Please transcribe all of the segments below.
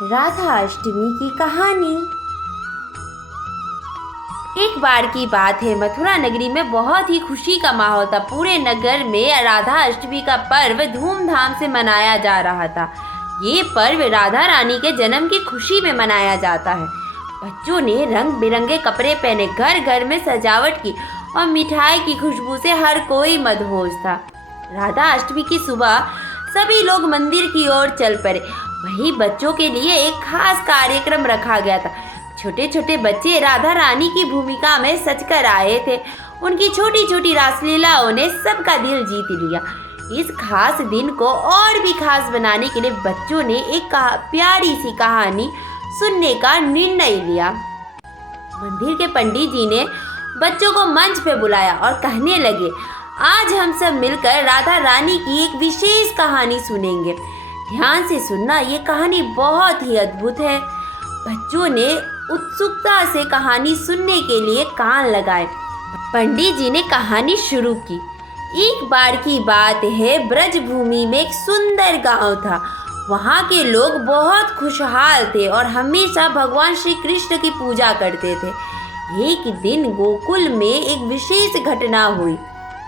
राधा अष्टमी की कहानी। एक बार की बात है, मथुरा नगरी में बहुत ही खुशी का माहौल था। पूरे नगर में राधा अष्टमी का पर्व धूमधाम से मनाया जा रहा था। ये पर्व राधा रानी के जन्म की खुशी में मनाया जाता है। बच्चों ने रंग बिरंगे कपड़े पहने, घर घर में सजावट की और मिठाई की खुशबू से हर कोई मदहोश था। राधा अष्टमी की सुबह सभी लोग मंदिर की ओर चल पड़े। वहीं बच्चों के लिए एक खास कार्यक्रम रखा गया था। छोटे छोटे बच्चे राधा रानी की भूमिका में सजकर आए थे। उनकी छोटी छोटी रासलीलाओं ने सबका दिल जीत लिया। इस खास दिन को और भी खास बनाने के लिए बच्चों ने एक प्यारी सी कहानी सुनने का निर्णय लिया। मंदिर के पंडित जी ने बच्चों को मंच पे बुलाया और कहने लगे, आज हम सब मिलकर राधा रानी की एक विशेष कहानी सुनेंगे। ध्यान से सुनना, ये कहानी बहुत ही अद्भुत है। बच्चों ने उत्सुकता से कहानी सुनने के लिए कान लगाए। पंडित जी ने कहानी शुरू की। एक बार की बात है, ब्रजभूमि में एक सुंदर गांव था। वहाँ के लोग बहुत खुशहाल थे और हमेशा भगवान श्री कृष्ण की पूजा करते थे। एक दिन गोकुल में एक विशेष घटना हुई।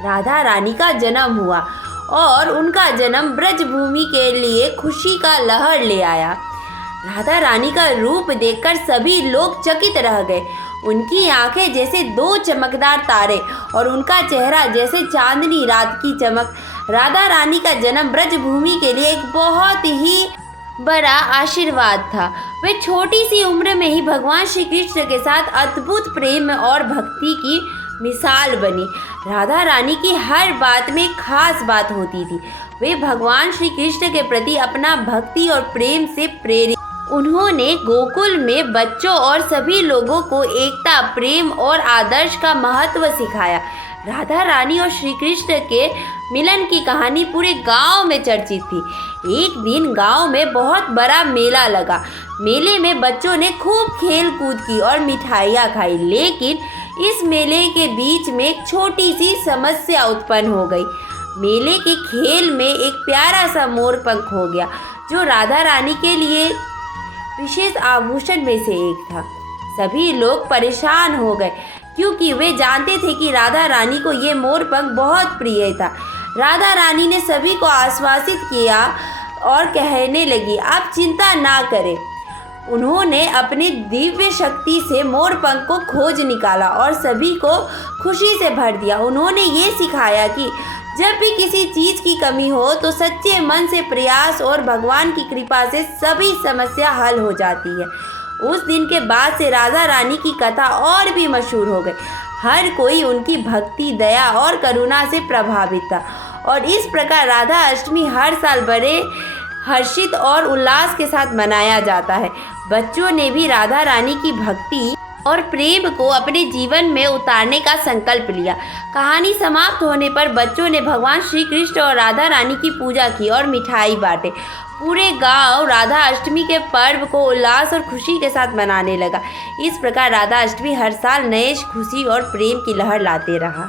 राधा रानी का जन्म हुआ और उनका जन्म ब्रजभूमि के लिए खुशी का लहर ले आया। राधा रानी का रूप देखकर सभी लोग चकित रह गए। उनकी आंखें जैसे दो चमकदार तारे और उनका चेहरा जैसे चांदनी रात की चमक। राधा रानी का जन्म ब्रजभूमि के लिए एक बहुत ही बड़ा आशीर्वाद था। वे छोटी सी उम्र में ही भगवान श्री कृष्ण के साथ अद्भुत प्रेम और भक्ति की मिसाल बनी। राधा रानी की हर बात में खास बात होती थी। वे भगवान श्री कृष्ण के प्रति अपना भक्ति और प्रेम से प्रेरित। उन्होंने गोकुल में बच्चों और सभी लोगों को एकता, प्रेम और आदर्श का महत्व सिखाया। राधा रानी और श्री कृष्ण के मिलन की कहानी पूरे गांव में चर्चित थी। एक दिन गांव में बहुत बड़ा मेला लगा। मेले में बच्चों ने खूब खेल कूद की और मिठाइयाँ खाई, लेकिन इस मेले के बीच में एक छोटी सी समस्या उत्पन्न हो गई। मेले के खेल में एक प्यारा सा मोर पंख हो गया, जो राधा रानी के लिए विशेष आभूषण में से एक था। सभी लोग परेशान हो गए क्योंकि वे जानते थे कि राधा रानी को ये मोर पंख बहुत प्रिय था। राधा रानी ने सभी को आश्वासित किया और कहने लगी, आप चिंता ना करें। उन्होंने अपनी दिव्य शक्ति से मोर पंख को खोज निकाला और सभी को खुशी से भर दिया। उन्होंने ये सिखाया कि जब भी किसी चीज़ की कमी हो तो सच्चे मन से प्रयास और भगवान की कृपा से सभी समस्या हल हो जाती है। उस दिन के बाद से राधा रानी की कथा और भी मशहूर हो गई। हर कोई उनकी भक्ति, दया और करुणा से प्रभावित था और इस प्रकार राधा अष्टमी हर साल बड़े हर्षित और उल्लास के साथ मनाया जाता है। बच्चों ने भी राधा रानी की भक्ति और प्रेम को अपने जीवन में उतारने का संकल्प लिया। कहानी समाप्त होने पर बच्चों ने भगवान श्री कृष्ण और राधा रानी की पूजा की और मिठाई बांटे। पूरे गांव राधा अष्टमी के पर्व को उल्लास और खुशी के साथ मनाने लगा। इस प्रकार राधा अष्टमी हर साल नए खुशी और प्रेम की लहर लाते रहा।